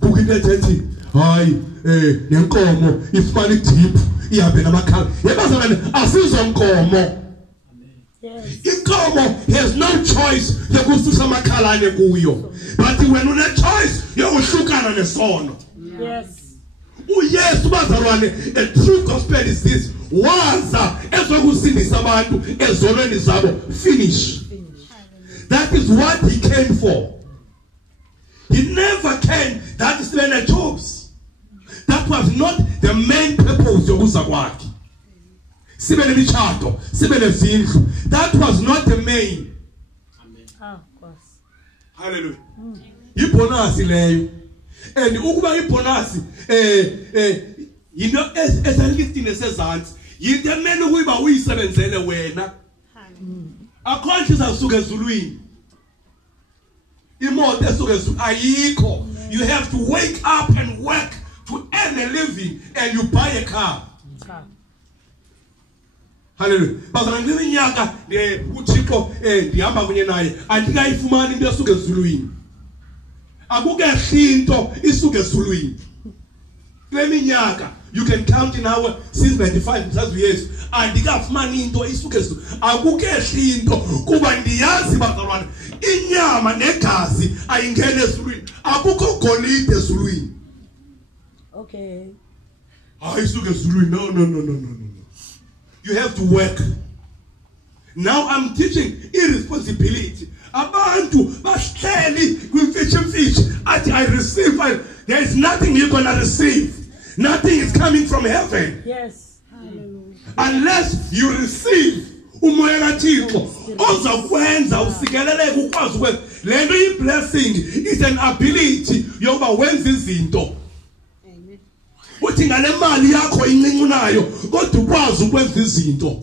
kukinethethi hayi nenkomo ifumana idip ihambe namakhala yebazalwane asizonkomo inkomo has no choice yokususa amakhalane kuyo but when une choice yokuhlukana nesono Yes. uYesu bazalwane a true gospel is this waza ezokusindisa abantu ezonweni zabo finish. That is what he came for. He never came that is when jobs. That was not the main purpose yokuza kwakhe. Sibe nemitshato, sibe nezindlu. That was not the main. Amen. Ah, of course. Hallelujah. Ibonus leyo. And ukuba ibonus into esalistini sezantsi yinto emele ukuba uyisebenzele wena. Akhonje izasuka ezulwini. Imoto esuka ezulwini ayikho. You have to wake up and work to earn a living and you buy a car. Hallelujah. Bazana ngiminyaka uThixo ndihamba kunye naye andikayifumani into esuka ezulwini. Akukehla into isuka ezulwini. Leminyaka you can count in our since 95 years andikafumani into isuka ezulwini. Akukehla into kuba ndiyazi bazalwane inyama negazi ayingene ezulwini. Akukho golide ezulwini. Okay. Isuka ezulwini. No. You have to work. Now I'm teaching irresponsibility. Abantu bahleli kwimfishi athi I receive. There is nothing you're gonna receive. Nothing is coming from heaven. Yes. Hallelujah. Unless you receive umoya kaThixo ozakwenza usikeleleke ukwazi ukwenza lento blessing is an ability yokuba wenza izinto. Uthi ngale mali yakho incinci nayo kodwa ukwazi ukwenza izinto.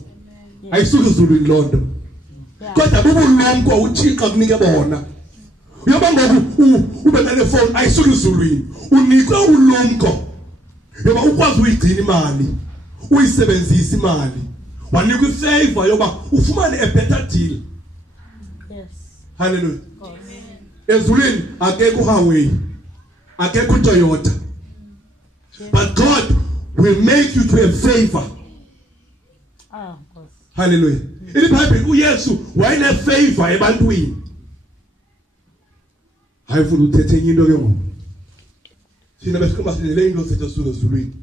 Ayisuka ezulwini lonto. Kodwa bubulumko uThixo kunike bona. Uyoba ngoku ube nale phone ayisuka ezulwini. Unikwe ulumko. Yoba ukwazi uyigcina imali. Uyisebenzisa imali. Wanikwe ifavor yoba ufumane a better deal. Yes. Hallelujah. Ezulwini akekho highway. Akekho Toyota. But God will make you to a favor. Ah, of course. Hallelujah. In the Bible, uYesu wayene favor ebantwini. Hayifuna uthethe into ke ngoku. Sina besikhomba sinele into sethu suka ezulwini.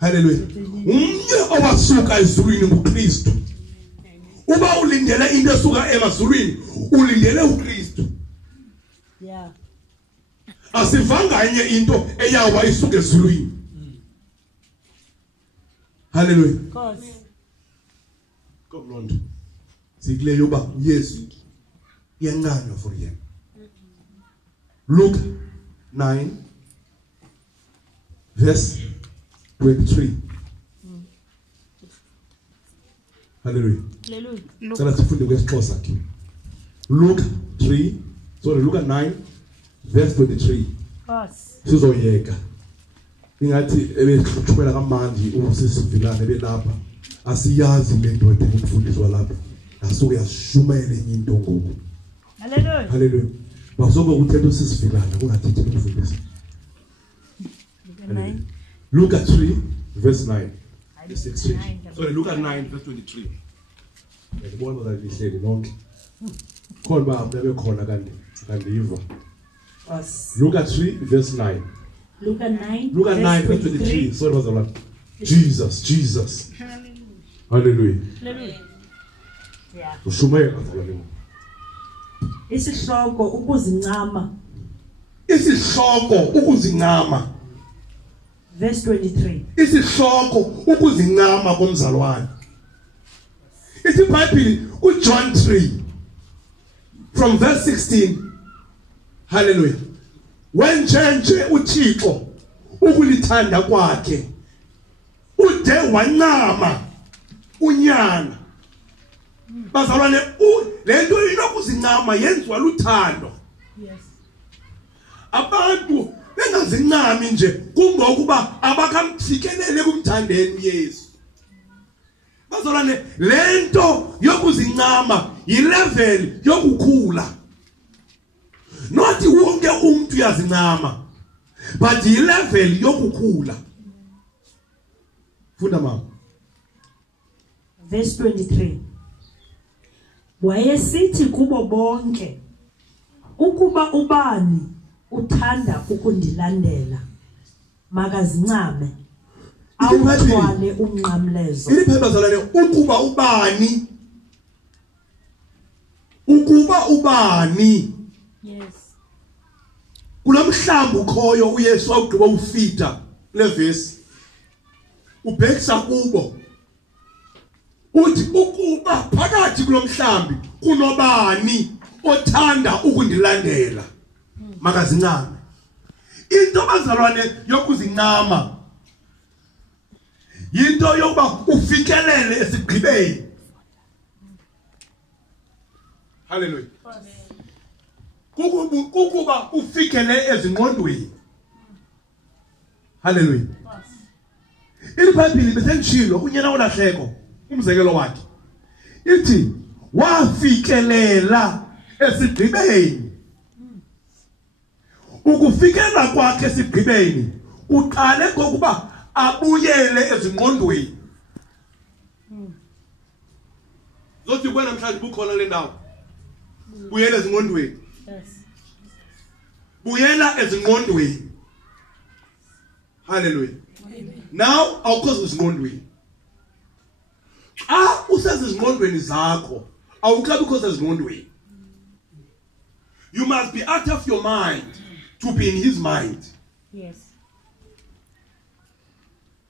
Hallelujah. Umnye owasuka ezulwini nguKristu. Uba ulindele into esuka emazulwini, ulindele uKristu. Yeah. Asivanga enye into eyawa isuka ezulwini. Hallelujah. Of course. Komlondo. Sikule yoba uYesu iyancanywa for yena. Luke 9 verse 23. Hallelujah. Hallelujah. Cela sifunde kwesiXhosa ke. Luke 9 verse 23. Yes. Sizoyeka. Ingathi ebethumela kamandi usisivilana belapha. Asiyazi lento ekufundiswa lapha. Asuke yashumela enye into ngoku. Hallelujah. Hallelujah. Bazobe ukuthetha usisivilana kungathethi ukufundisa. Luke 3 verse 9. Sorry, Luke 9 verse 23. Ngibona ukuthi lonke. Khona ba bebekhona kanti kandiva. Luke 3 verse 9. Luke 9 verse 23. Sorry bazalwane. Jesus. Hallelujah. Hallelujah. Yeah. Ushumela bazalwane. Isihloko ukuzincama. Verse 23. Isihloko ukuzincama komzalwane. Ithi iBhayibheli uJohn 3 from verse 16. Hallelujah. When nje uThixo ukulithanda kwakhe ude wancama unyana. Bazalwane lento inokuzincama yenziwa luthando. Yes. Abantu bengazincami nje kungokuba abakamthikelele kumthandeni uYesu. Bazalwane lento yokuzincama yilevel yokukhula. Not wonke umuntu siyazincama but ilevel yokukhula. Funda mama. Verse 23. Wayesithi kubo bonke, ukuba ubani uthanda ukundilandela makazincame awuthwale umnqamlezo. Iliphendazalane ukuba ubani. Yes. Kulamhlambi ukhoyo uYesu awugqiba ufita le verse. Ubhekisa kubo. Uthi ukuba phakathi kulomhlambi kunobani othanda ukundilandela makazincame. Into bazalwane yokuzincama yinto yokuba ufikelele esigqibeni. Hallelujah. Kukuba ufikele ezingqondweni. Hallelujah. IBhayibheli besengishilo kunyana olahleko umzekelo wakhe. Ithi wafikelela esigqibeni. Ukufikela kwakhe esigqibeni uqale ngokuba abuyele ezingqondweni. Zothi kwena namhlanje bukhona le ndawo. Buyela ezingqondweni. Yes. Buyela ezingqondweni. Hallelujah. Now awukhoze izingqondweni. Usezingqondweni zakho awukabi because ezingqondweni. You must be out of your mind to be in his mind. Yes.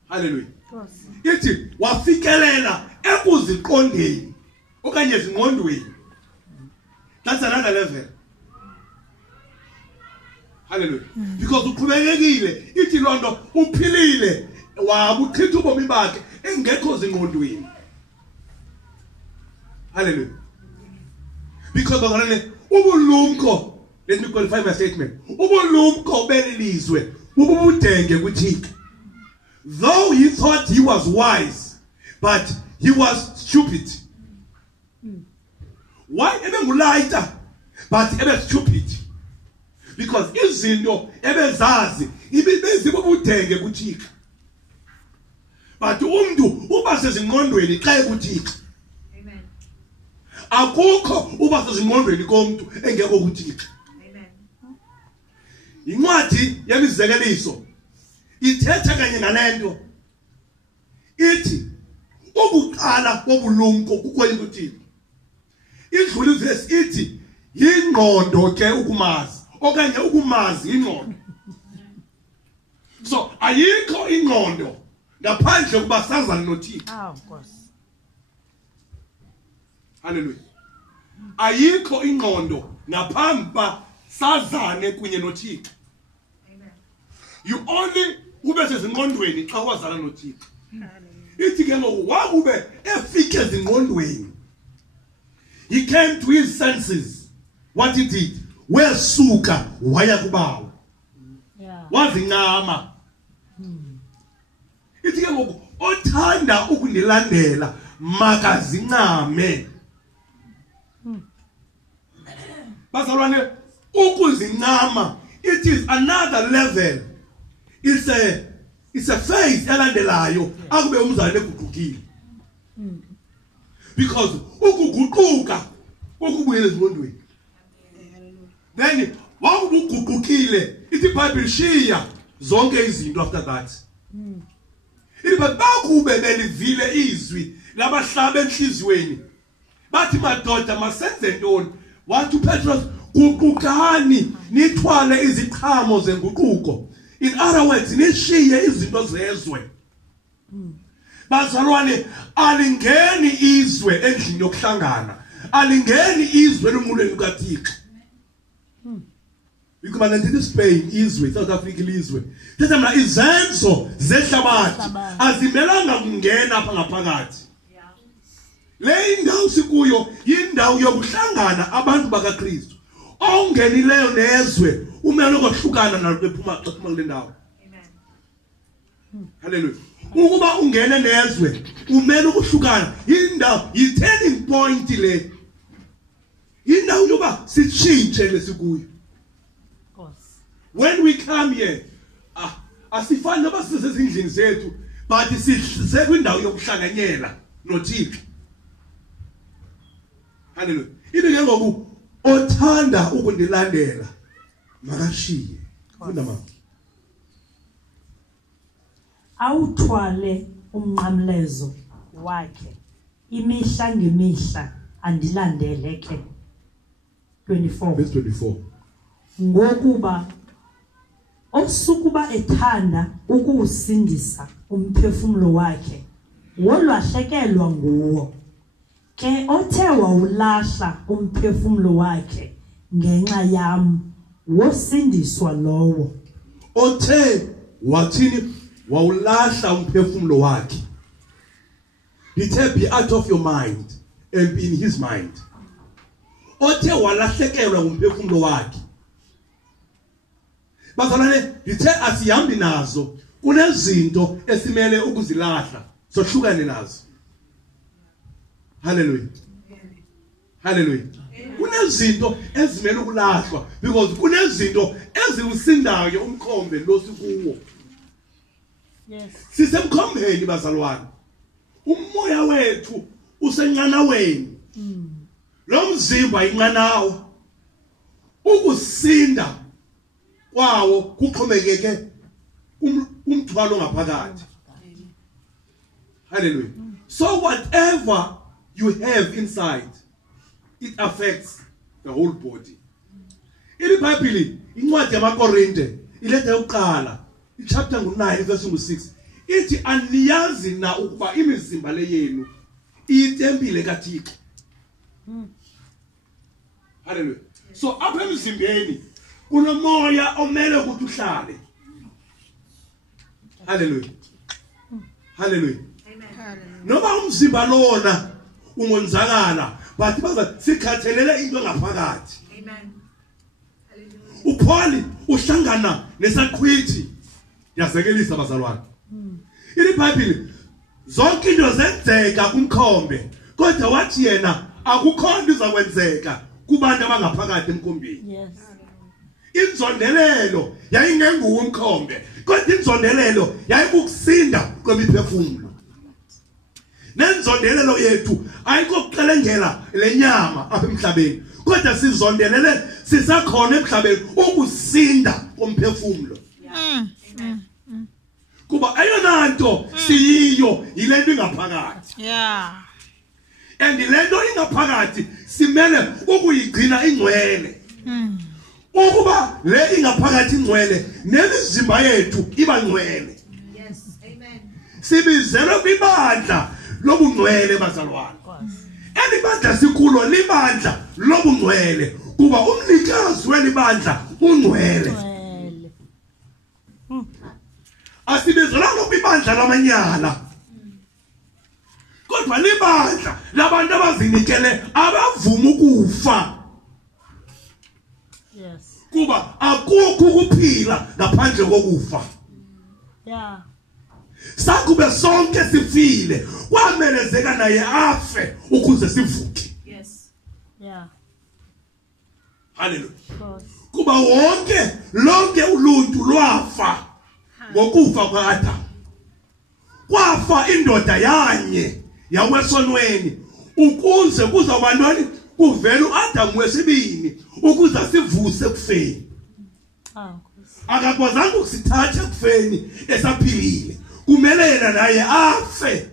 Hallelujah. Yes. Ithi wafikelela ekuziqondeni okanye ezingqondweni. That's another level. Hallelujah. Because uqhubekekile ithi lonto uphilile wabuchitha ubomi bakhe engekho zingqondweni. Hallelujah. Because ubulumko, let me qualify my statement. Ubulumko belilizwe ubudenge kuThixo. Though he thought he was wise, but he was stupid. Why ebengulaita but ebe stupid? Because izinto ebezazi ibezibubudenge kuThixo. But umuntu uba sezingqondweni xa ekuThixo. Amen. Akukho uba sezingqondweni komuntu engekho kuThixo. Amen. Incwadi yemizekeliso ithetha kanye nalento. Ithi ukuqala kobulumko kukweli kuThixo. Idlula ivesi ithi yingqondo ke ukumazi okanye ukumazi ingqondo. So ayikho ingqondo ngaphandle kuba sazana noThixo. Of course. Hallelujah. Ayikho ingqondo ngaphambi sazane kunye noThixo. Amen. You only ube sezingqondweni xa wazana noThixo. Ithi ke ngoku wakube efike ezingqondweni. He came to his senses. What he did? Wesuka waya kubawo. Yeah. Wazincama. Ithi ke ngoku othanda ukundilandela makazincame. Bazalwane ukuzincama, it is another level. It's a phase elandelayo akube umzali eguqukile. Because ukuguquka ukubuyela ezingqondweni. Then wakuguqukile ithi iBhayibheli shiya zonke izinto after that. Iba bakube belivile izwi labahlaba enhlizweni. Bathi madoda masenze ntoni? Wathi uPetrus guqukani nithwale iziqhamo zenguquko. In other words, nishiye izinto zezwe. Bazalwane alingeni izwe endlini yokuhlangana. Alingeni izwe lomunye ukaThixo. Ukuba nanti Spain izwe, South Africa izwe. Thatha mina izenzo zehlabathi azimelanga kungena apha ngaphakathi. Le indawo sikuyo indawo yokuhlangana abantu bakaKristu. Ongenileyo nezwe umele ukuhlukana nalo bephuma kule ndawo. Amen. Hallelujah. Ukuba ungene nezwe umele ukuhlukana indawo yi-turning point le. Indawo yoba sitshintshe lesikuyo. Of course. when we come here, asifani noba sisezindlini zethu, but sisekwindawo yokuhlanganyela noThixo. Hallelujah. Into ke ngoku othanda ukundilandela makashiye. Funda mama. Awuthwale umnqamlezo wakhe imihla ngemihla andilandele ke. 24 verse 24. Ngokuba osukuba ethanda ukuusindisa umphefumulo wakhe wolwahlekelwa nguwo ke othe wawulahla umphefumulo wakhe ngenxa yam wosindiswa lowo Othe wathini wawulahla umphefumulo wakhe. Ithe be out of your mind and be in his mind. Othe walahlekelwa umphefumulo wakhe. Bazalwane ithe asihambi nazo kunezinto esimele ukuzilahla sohlukane nazo. Hallelujah. Hallelujah. Kunezinto ezimele ukulahlwa because kunezinto eziwusindayo umkhombe losikuwo. Yes. Sisemkhombeni bazalwane. Umoya wethu usenqanaweni. Lo mzimba inqanawa. Ukusinda kwawo kuxhomekeke umthwalo ngaphakathi. Hallelujah. So whatever you have inside, it affects the whole body. IBhayibheli incwadi yamaKorinte ilethe uqala ichapter 9 verse 6 ithi aniyazi na ukuba imizimba leyenu itempile kaThixo. Hallelujah. So apha emzimbeni kunomoya omele ukuthi uhlale. Hallelujah. Hallelujah. Noma umzimba lona ungonzakala but baza sikhathelele into ngaphakathi. Amen. uPaul uhlangana nesaqhwithi yasekelisa bazalwane. IBhayibheli zonke into zenzeka kumkhombe kodwa wathi yena akukho into izakwenzeka kubantu abangaphakathi emkhombeni. Yes. Inzondelelo yayingenguwo umkhombe kodwa inzondelelo yayikukusinda kwemiphefumulo. Nenzondelelo yethu ayikokuqelengela lenyama apha emhlabeni kodwa sizondelele sisakhona emhlabeni ukusinda komphefumulo. Kuba ayona nto siyiyo yilento ingaphakathi. Yeah. And lento ingaphakathi simele ukuyigcina ingcwele. Ukuba le ingaphakathi ingcwele nemizimba yethu iba ngcwele. Yes. Amen. Sibizelwe kwibandla lobungcwele bazalwane. Elibandla sikulo libandla lobungcwele kuba umnikazi welibandla ungcwele. Asibizelwe kwibandla lamanyala. Kodwa libandla labantu abazinikele abavuma ukufa. Yes. Kuba akukho ukuphila ngaphandle kokufa. Yeah. Sakube sonke sifile kwamelezeka naye afe ukuze sivuke. Yes. Yeah. Hallelujah. Of Kuba wonke lonke uluntu lwafa ngokufa kwaAdamu. Kwafa indoda yanye yawesonweni ukuze kuzabantwana kuvela uAdamu wesibini ukuze sivuse kufeni. Akakwazanga ukusithatha kufeni esaphilile. Kumele yena naye afe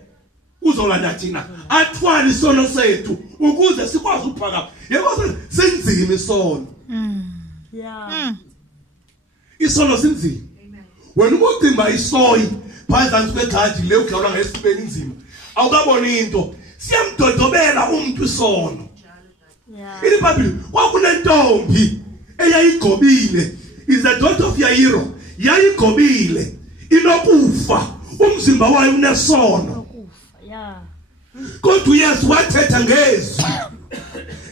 uzolanda thina athwala isono sethu ukuze sikwazi ukuphaka. Yebo senzima isono. Yeah. Isono sinzima. Wena umucimba isoyi phakathi kwegadi le ukhawula ngesibeni inzima. Awukaboni into siyamdodobela umuntu isono. Yeah. IBhayibheli kwakunentombi eyayigobile is the daughter of Yairo. Yayigobile inokufa umzimba wayo unesono. Yeah. Kodwa uYesu wathetha ngezwi.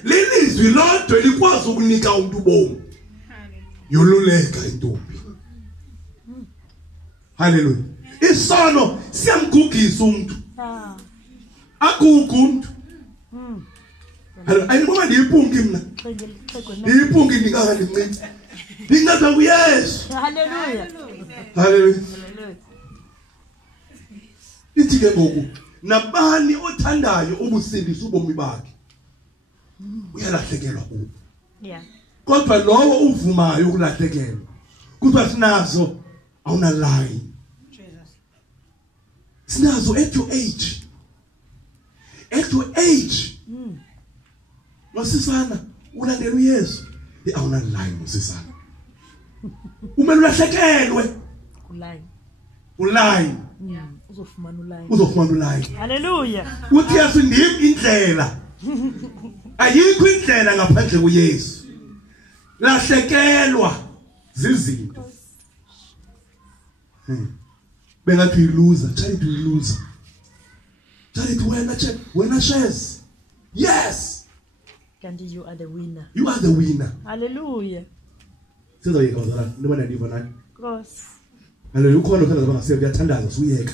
Lilizwi lodwa likwazi ukunika umuntu ubomi. Yoluleka intombi. Hallelujah. Isono siyamgugisa umuntu. Ah. Akukho umuntu. Ayibona ndiyipunki mina. Ndiyipunki ndingaka ndincinci. Inceda kuYesu. Hallelujah. Hallelujah. Hallelujah. Ithi ke ngoku nabani othandayo ubusindisa ubomi bakhe uyalahlekelwa kubo. Yeah. Kodwa lowo uvumayo ukulahlekelwa kuthiwa sinazo awuna line. Jesus. Sinazo at your age. At your age. Nosisana ulandela uYesu. Awuna line nosisana. Uma ulahlekelwe Uline. uline Uzofumana uline. uzofumana uline. Hallelujah. Uthi Yesu ndim indlela. Ayikho indlela ngaphandle kuYesu. Lahlekelwa zizinto. Bengathi uyiloser, charity uyiloser. Charity wena shares. Yes, Kanti you are the winner. you are the winner. Hallelujah. Sizoyeka uzala nibona ndiva nani. Cross. Haleluya ukhona uthandaza bangasebenzi uyathandaza suyeka.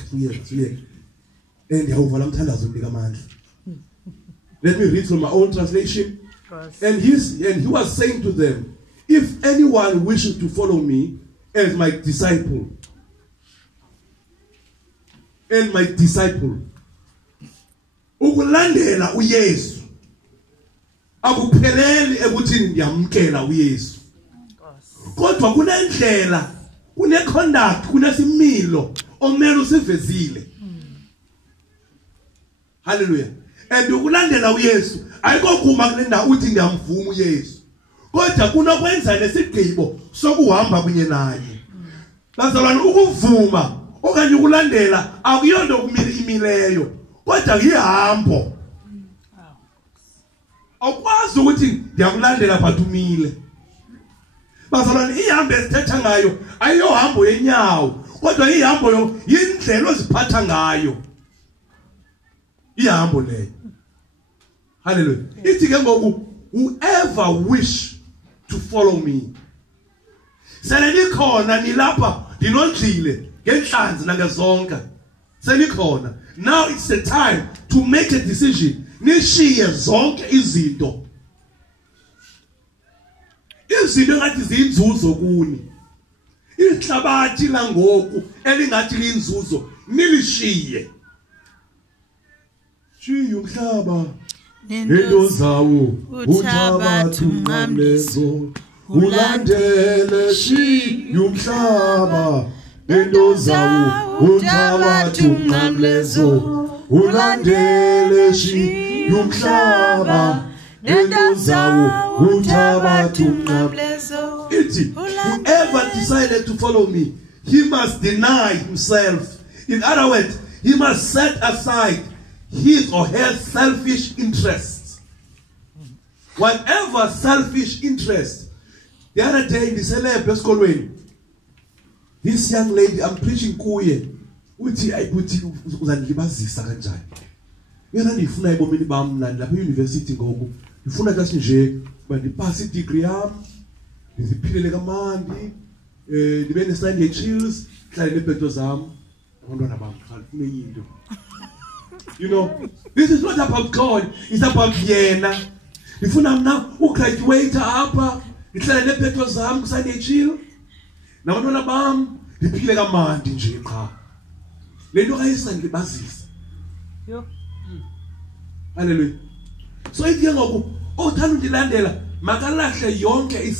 Ndiyawuvala umthandazo unika amandla. Let me read from my own translation. Cross. And he was saying to them, if anyone wishes to follow me as my disciple, ukulandela uYesu akupheleli ekuthini ndiyamkela uYesu. Kodwa kunendlela, kuneconduct, kunesimilo omele usivezile. Hallelujah. And ukulandela uYesu ayikokuma kule ndawo uthi ngiyamvuma uYesu. Kodwa kunokwenza lesigqibo sokuhamba kunye naye. Bazalwane ukuvuma okanye ukulandela akuyonto kumile imileyo. Kodwa yihambo. Awukwazi ukuthi ndiyakulandela but umile. Bazalwane ihambo esithetha ngayo ayiyohambo yenyawo. Kodwa ihambo yindlela oziphatha ngayo. Ihambo leyo. Hallelujah. Ithi ke ngoku whoever wish to follow me. Selikhona nilapha ndinondlile ngenhlanzi nangezonke. Selikhona. Now it's the time to make a decision. Nishiye zonke izinto. Izinto engathi zinzuzo kuni. Ihlabathi langoku elingathi linzuzo nilishiye. Shiya umhlaba nento zawo uthabatha umnqamlezo ulandele shiya umhlaba nento zawo uthabatha umnqamlezo ulandele shiya umhlaba nento zawo uthabatha umnqamlezo. Whoever decided to follow me, he must deny himself. In other words, he must set aside his or her selfish interests. Whatever selfish interest. The other day in the celeb eskolweni, this young lady I'm preaching kuye uthi ayibuthi uzandilibazisa kanjani. Yena ndifuna ebomini bam lapha euniversity ngoku. Ndifuna just nje bandipass degree yami. Ndiziphilele kamandi. Ndibe nestand chills, hlale nebhedo zami. Abantwana bam khali kunenye into. You know, this is not about God, it's about yena. Ndifuna mna ugraduate apha, ngihlale nebhedo zami kusande chill. Nabantwana bam ndiphile kamandi nje qha. Lento ayisandibazisa. Yo. Hallelujah. So ithi ngoku othanda undilandela makalahle yonke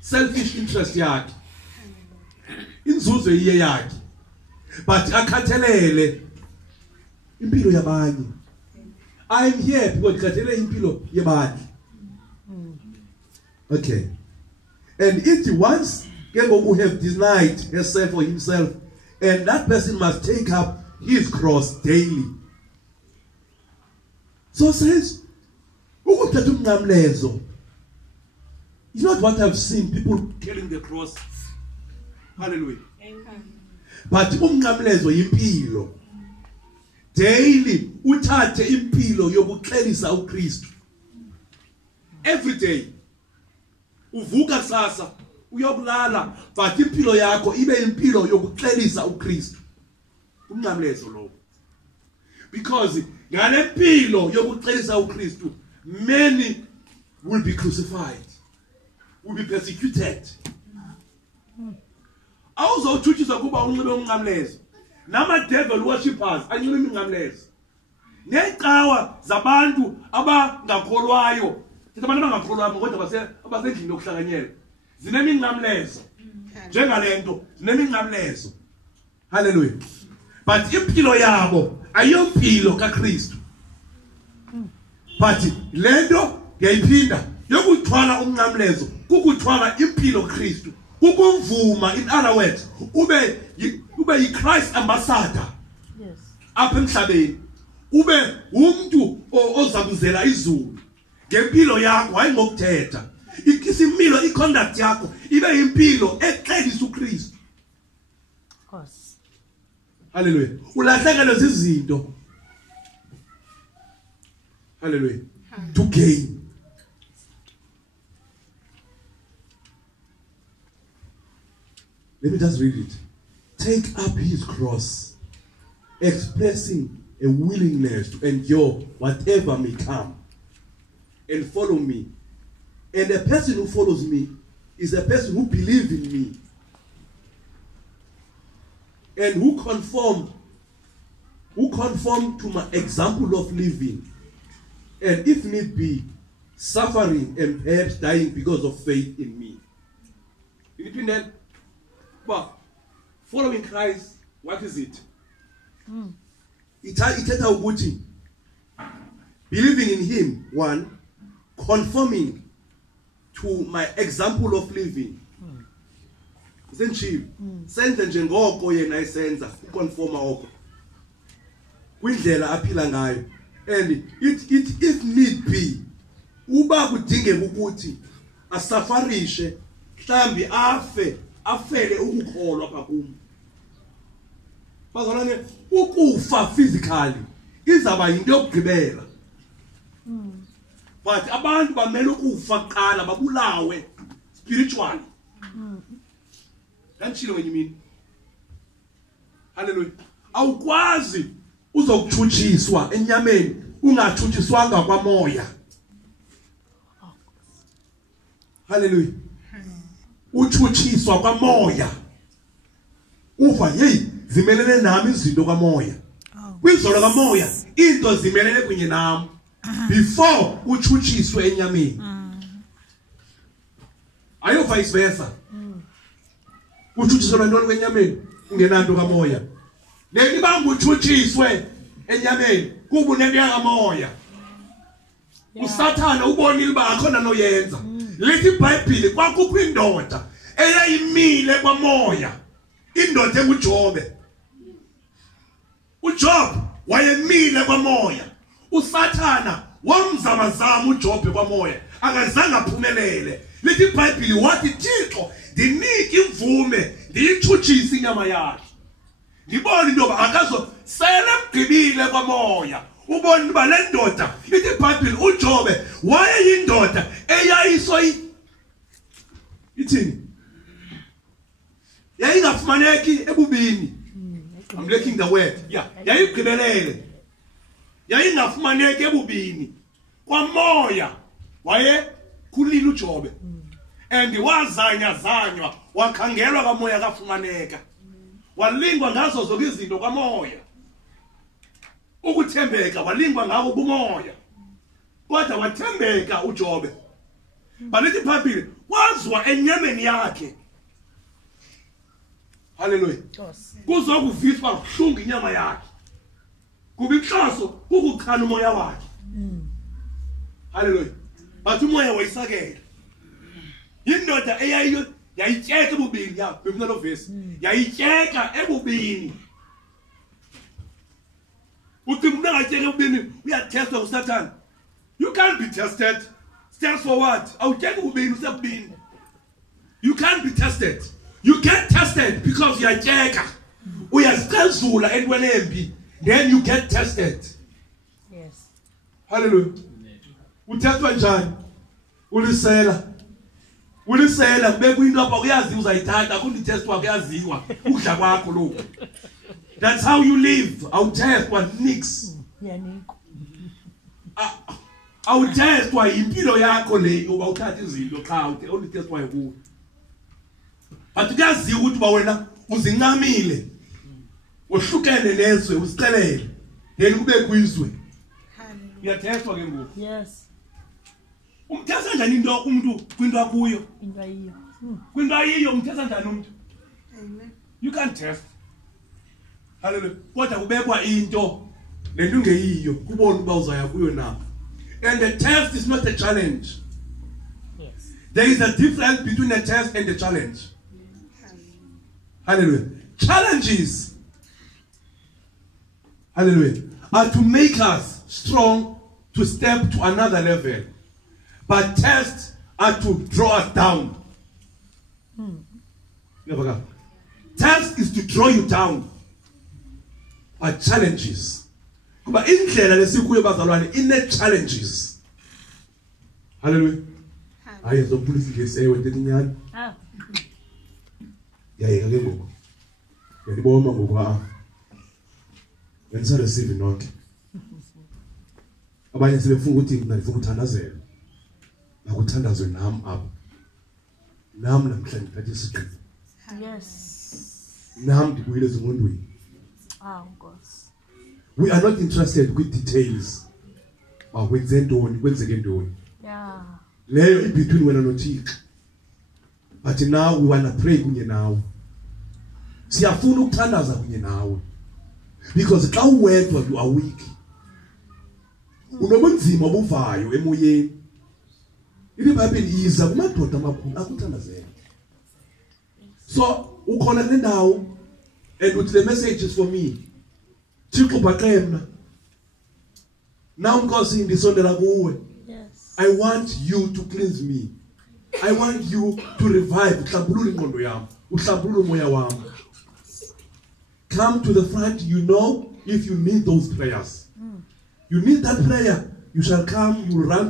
selfish interest yakhe. Inzuzo iye yakhe. But akhathelele impilo yabanye. I'm here because ngikhathelele impilo yabanye. Okay. And if once who have denied herself or himself, and that person must take up his cross daily. So says, it's not what I've seen people carrying the cross. Hallelujah. Amen. But umnqamlezo impilo. Daily uthathe impilo yokuxelisa uKristu. Every day. Uvuka sasa uyokulala but impilo yakho ibe impilo yokuxelisa uKristu. Umnqamlezo lo. Because ngale mpilo yokuxelisa uKristu many will be crucified. will be persecuted. Awuzothutshiswa kuba unxibe umnqamlezo. Nama devil worshippers anxibe imnqamlezo. Necawa zabantu abangakholwayo. Sithi abantu abangakholwayo kodwa abasendlini yokuhlanganyela. Zineminqamlezo. Njengalento, zineminqamlezo. Hallelujah. But impilo yabo ayompilo kaKristu. But lento ngiyayiphinda yokuthwala umnqamlezo kukuthwala impilo kaKristu. Ukumvuma, in other words, ube yiChrist ambassador. Yes. Apha emhlabeni. Ube umuntu ozabuzela izulu. Ngempilo yakho hayi ngokuthetha. Isimilo iconduct yakho ibe impilo eqhelisa uKristu. Of course. Hallelujah. Ulahlekelwe izinto. Hallelujah. To gain. Let me just read it. Take up his cross, expressing a willingness to endure whatever may come, and follow me. And a person who follows me is a person who believes in me and who conform to my example of living, and if need be, suffering and perhaps dying because of faith in me. In between that, but following Christ, what is it? Ithatha ukuthi believing in him, one, conforming to my example of living. Senchiwe senze njengoko yena esenza ukonforma oko kwindlela aphila ngayo, and if need be uba kudingeka ukuthi asafarishe mhlambi afele ukukholwa apha kum. Bazalwane, ukufa physically izaba yinto yokugqibela. But abantu bamele ukufa kuqala babulawe spiritually. That's what you mean. Hallelujah. Awukwazi uzokuthutshiswa enyameni ungathutshiswanga kwamoya. Hallelujah. Uthutshiswa kwamoya. Ufa hey zimelele nami izinto kwamoya. Kwizolo kamoya into zimelele kunye nami before uthutshiswe enyameni. Ayo vice versa. Uthutshiswa ntoni kwenyameni ungenanto kamoya. Leli banga uthutshiswe enyameni kuba unento kamoya. Usathana ubonile ba akhona noyenza. Lithi iBhayibheli kwakukho indoda eyayimile kwamoya. Indoda enguJobe. uJob wayemile kwamoya. Usathana wamzamazama uJobe kwamoya. Akazange aphumelele. Lithi iBhayibheli wathi Thixo ndinike imvume ndiyithutshise inyama yakhe. Ngibona into ba akazo sele mgibile kwamoya. Ubona ba le ndoda ithi iBhayibheli uJobe wayeyindoda eyayiso ithini? Yayingafumaneki ebubini. I'm looking the word. Yeah. Yayigqibelele. Yayingafumaneki ebubini. Kwamoya waye kulila uJobe. And wazanyazanywa wakhangelwa kamoya kafumaneka. Walingwa ngazo zonke izinto kwamoya. Ukuthembeka walingwa ngako kumoya. Kodwa wathembeka uJobe. Balithi iBhayibheli wazwa enyameni yakhe. Hallelujah. Kuzokuviswa kuhlunga inyama yakhe. Kuba inhloso kukukhana umoya wakhe. Hallelujah. But umoya wayisakela. Indoda eyayiyo yayityeka ebubini ya bemna lo verse. Yayityeka ebubini. Uthi umuntu angatyeka ebubini uyathestwa uSathana. You can't be tested. Stands for what? Awutyeka ebubini usebubini. You can't be tested. You get tested because you are jaga. We are still and when empty, then you get tested. Yes. Hallelujah. Uthathwa njani? Ulisela. Ulisela kubeka into apha uyazi uzayithatha kunditestwa kuyaziwa ukudla kwakho lokho. That's how you live. Awuthestwa nix. Yanikho. awutestwa impilo yakho le uba uthatha izinto cha only testwa kuwe. But kuyaziwa ukuthi ba wena uzincamile. Uhlukene nezwe usicelele. Then kube kwizwe. Uyatestwa ke ngoku. Yes. Umthetha njani into umuntu kwinto akuyo? Into ayiyo. Kwinto ayiyo umthetha njani umuntu? Amen. You can't test. Hallelujah. Kodwa kubekwa into lento ungeyiyo kubona uba uzaya kuyo na. And the test is not a challenge. Yes. There is a difference between a test and a challenge. Hallelujah. Challenges, hallelujah, are to make us strong to step to another level. But tests are to draw us down. Test is to draw you down. But challenges. But indlela lesikuyo bazalwane ine challenges. Hallelujah. Aye zopolisi ngesewe ntinyana. Ah. Yayeka ke ngoku. Ngiyibona ngoku wenza receive note. Abanye sebefuna ukuthi mina ngifuna ukuthandazela. Akuthandazwe nami apha. Nami namhlanje ngiphethe isigqi. Yes. Nami ndibuyile ezingondweni. Ah, of course. We are not interested with details. Kwenze ntoni, kwenzeke ntoni. Yeah. Leyo in between wena noThixo. But now we want to pray kunye nawe. Siyafuna ukuthandaza kunye nawe. Because xa uwedwa you are weak. Unobunzima obuvayo emoyeni. iBhayibheli iza kumadoda amakhulu akuthandazela. So ukhona le ndawo and with the message is for me. Thixo bhaqe mna. Now Nkosi ndisondela kuwe. Yes. I want you to cleanse me. I want you to revive. Uhlambulule ingqondo yami. Uhlambulule umoya wami. Come to the front, you know, if you need those prayers. You need that prayer, you shall come, you will run